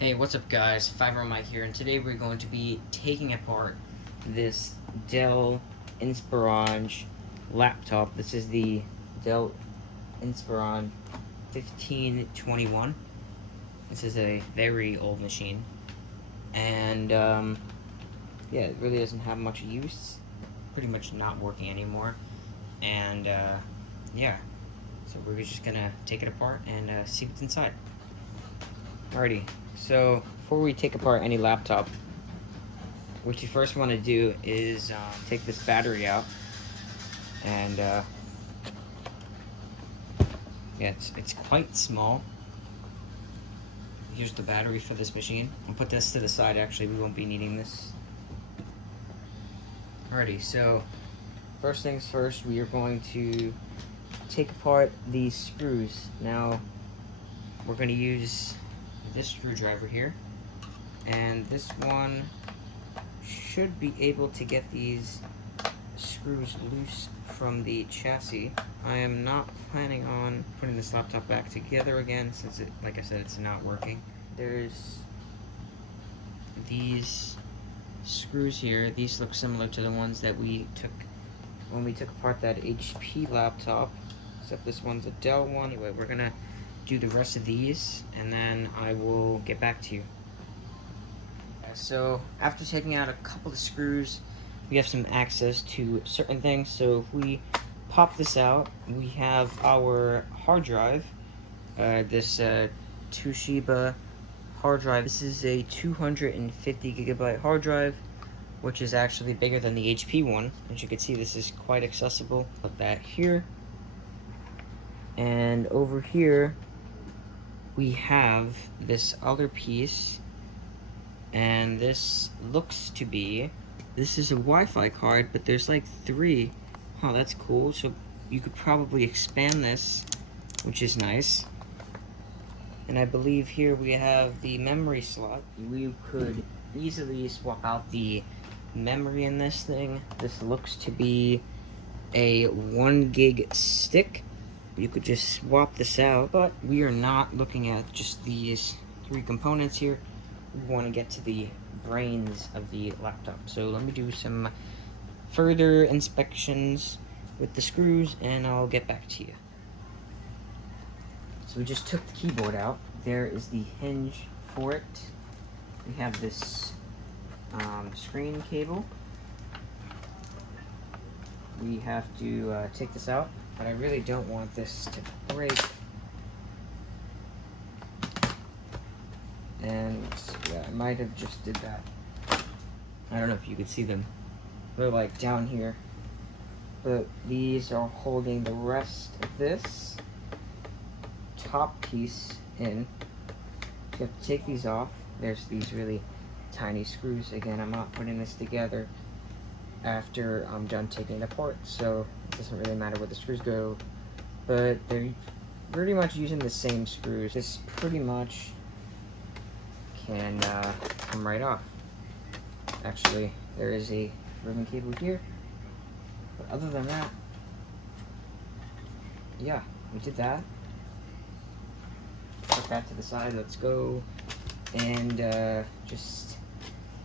Hey, what's up guys? Mike here, and today we're going to be taking apart this Dell Inspiron laptop. This is the Dell Inspiron 1521. This is a very old machine, and yeah, it really doesn't have much use. Pretty much not working anymore, and yeah, so we're just gonna take it apart and see what's inside. Alrighty, so before we take apart any laptop, what you first want to do is take this battery out, and yeah, it's quite small. Here's the battery for this machine. I'll put this to the side, actually, we won't be needing this. Alrighty, so first things first, we are going to take apart these screws. Now, we're going to use this screwdriver here, and this one should be able to get these screws loose from the chassis. I am not planning on putting this laptop back together again since it, like I said, it's not working. There's these screws here. These look similar to the ones that we took when we took apart that HP laptop, except this one's a Dell one. Anyway, we're gonna do the rest of these, and then I will get back to you. So after taking out a couple of screws, we have some access to certain things. So if we pop this out, we have our hard drive, this Toshiba hard drive. This is a 250 gigabyte hard drive, which is actually bigger than the HP one. As you can see, this is quite accessible. Put that here, and over here we have this other piece, and this looks to be, this is a Wi-Fi card, but there's like 3. Oh, that's cool. So you could probably expand this, which is nice. And I believe here we have the memory slot. We could easily swap out the memory in this thing. This looks to be a 1 gig stick. You could just swap this out, but we are not looking at just these 3 components here. We want to get to the brains of the laptop. So let me do some further inspections with the screws, and I'll get back to you. So we just took the keyboard out. There is the hinge for it. We have this screen cable. We have to take this out, but I really don't want this to break. And yeah, I might have just did that. I don't know if you could see them. They're like down here. But these are holding the rest of this top piece in. So you have to take these off. There's these really tiny screws. Again, I'm not putting this together after I'm done taking it apart, so it doesn't really matter where the screws go. But they're pretty much using the same screws. This pretty much can come right off. Actually, there is a ribbon cable here, but other than that, yeah, we did that. Put that to the side. Let's go and just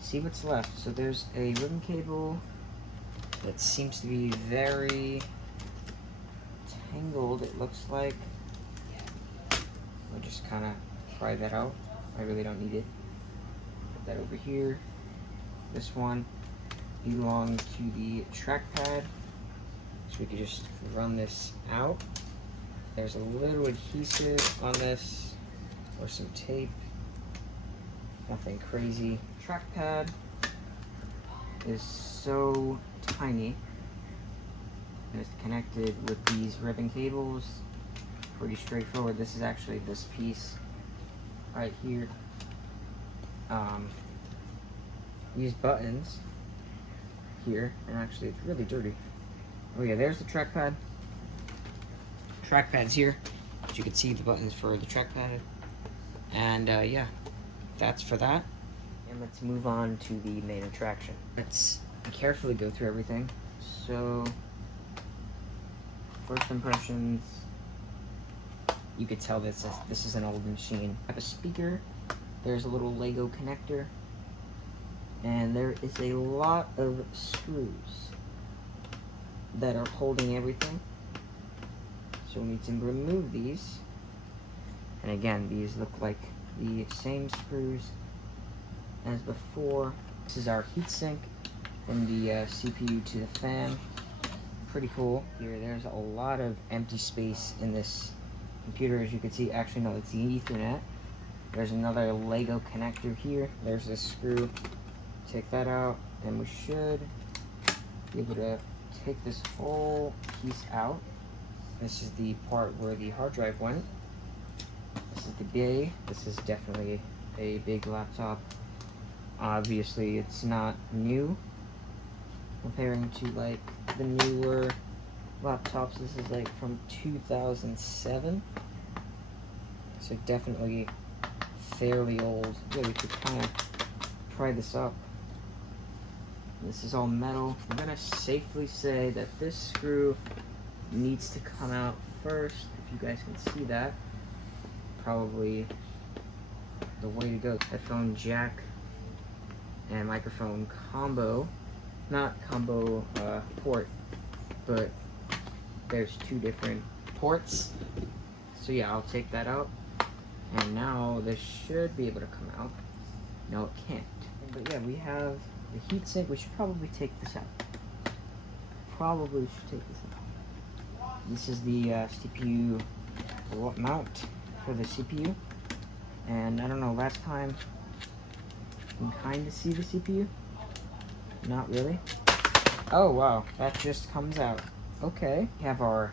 see what's left. So there's a ribbon cable that seems to be very tangled, it looks like. We'll just kind of pry that out. I really don't need it. Put that over here. This one belongs to the trackpad, so we could just run this out. There's a little adhesive on this, or some tape. Nothing crazy. Trackpad is so tiny, and it's connected with these ribbon cables. Pretty straightforward. This is actually this piece right here. These buttons here, and actually it's really dirty. Oh yeah, there's the trackpad. Trackpad's here, as you can see the buttons for the trackpad. And yeah, that's for that. And let's move on to the main attraction. Let's carefully go through everything. So, first impressions, you could tell this is an old machine. I have a speaker There's a little Lego connector, and there is a lot of screws that are holding everything. So we need to remove these. And again, these look like the same screws as before. This is our heatsink from the CPU to the fan. Pretty cool. Here, there's a lot of empty space in this computer, as you can see. Actually, no, it's the Ethernet. There's another Lego connector here. There's this screw. Take that out, and we should be able to take this whole piece out. This is the part where the hard drive went. This is the bay. This is definitely a big laptop. Obviously, it's not new comparing to like the newer laptops. This is like from 2007, so definitely fairly old. Yeah, we could kind of pry this up. This is all metal. I'm gonna safely say that this screw needs to come out first. If you guys can see that, probably the way to go. Headphone jack and microphone combo. Not combo port, but there's two different ports. So yeah, I'll take that out. And now this should be able to come out. No, it can't. But yeah, we have the heatsink. We should probably take this out. Probably should take this out. This is the CPU mount for the CPU. And I don't know, last time you can kind of see the CPU. Not really. Oh wow, that just comes out. Okay, we have our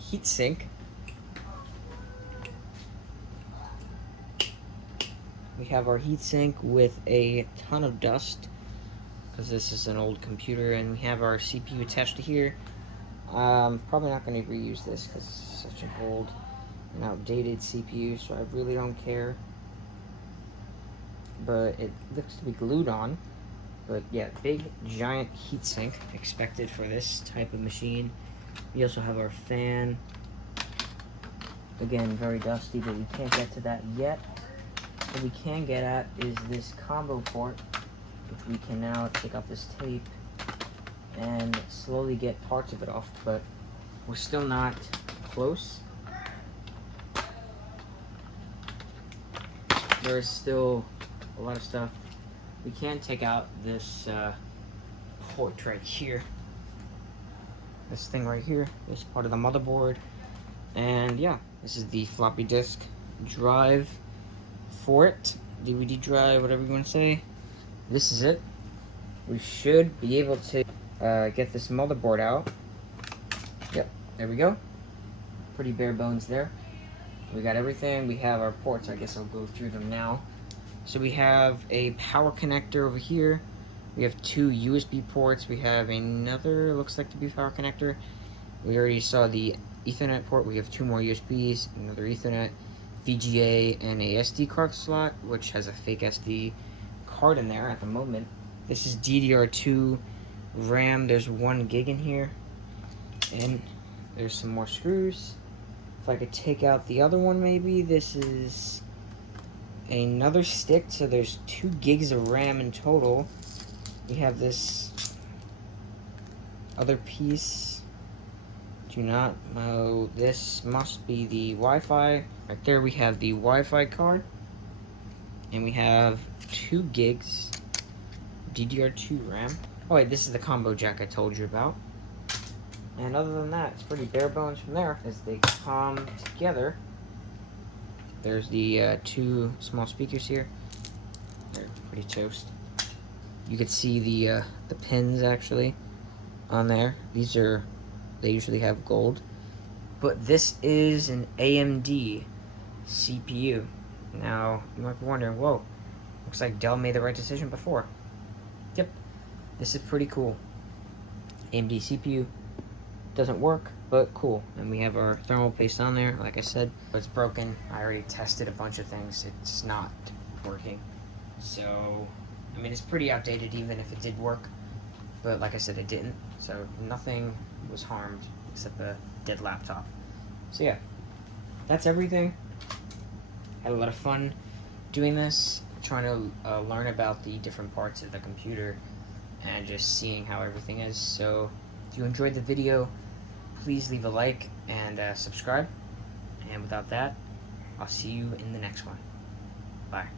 heatsink. We have our heatsink with a ton of dust, because this is an old computer, and we have our CPU attached to here. Probably not going to reuse this because it's such an old and outdated CPU, so I really don't care. But it looks to be glued on. But yeah, big giant heatsink expected for this type of machine. We also have our fan. Again, very dusty, but we can't get to that yet. What we can get at is this combo port, which we can now take off this tape and slowly get parts of it off, but we're still not close. There's still a lot of stuff. We can take out this port right here. This thing right here, this part of the motherboard. And yeah, this is the floppy disk drive for it. DVD drive, whatever you want to say. This is it. We should be able to get this motherboard out. Yep, there we go. Pretty bare bones there. We got everything. We have our ports. I guess I'll go through them now. So we have a power connector over here. We have two USB ports. We have another, looks like to be power connector. We already saw the Ethernet port. We have two more USBs, another Ethernet, VGA, and a SD card slot, which has a fake SD card in there at the moment. This is DDR2 RAM. There's 1 gig in here. And there's some more screws. If I could take out the other one, maybe. This is another stick, so there's 2 gigs of RAM in total. We have this other piece. Do not know. This must be the Wi-Fi. Right there we have the Wi-Fi card. And we have 2 gigs DDR2 RAM. Oh wait, this is the combo jack I told you about. And other than that, it's pretty bare bones from there as they come together. There's the 2 small speakers here. They're pretty toast. You could see the pins actually on there. These are, they usually have gold. But this is an AMD CPU. Now, you might be wondering, whoa, looks like Dell made the right decision before. Yep, this is pretty cool. AMD CPU. Doesn't work, but cool. And we have our thermal paste on there. Like I said, it's broken. I already tested a bunch of things. It's not working. So, I mean, it's pretty outdated even if it did work. But like I said, it didn't. So nothing was harmed except the dead laptop. So yeah, that's everything. Had a lot of fun doing this, trying to learn about the different parts of the computer and just seeing how everything is. So if you enjoyed the video, please leave a like and subscribe. And without that, I'll see you in the next one. Bye.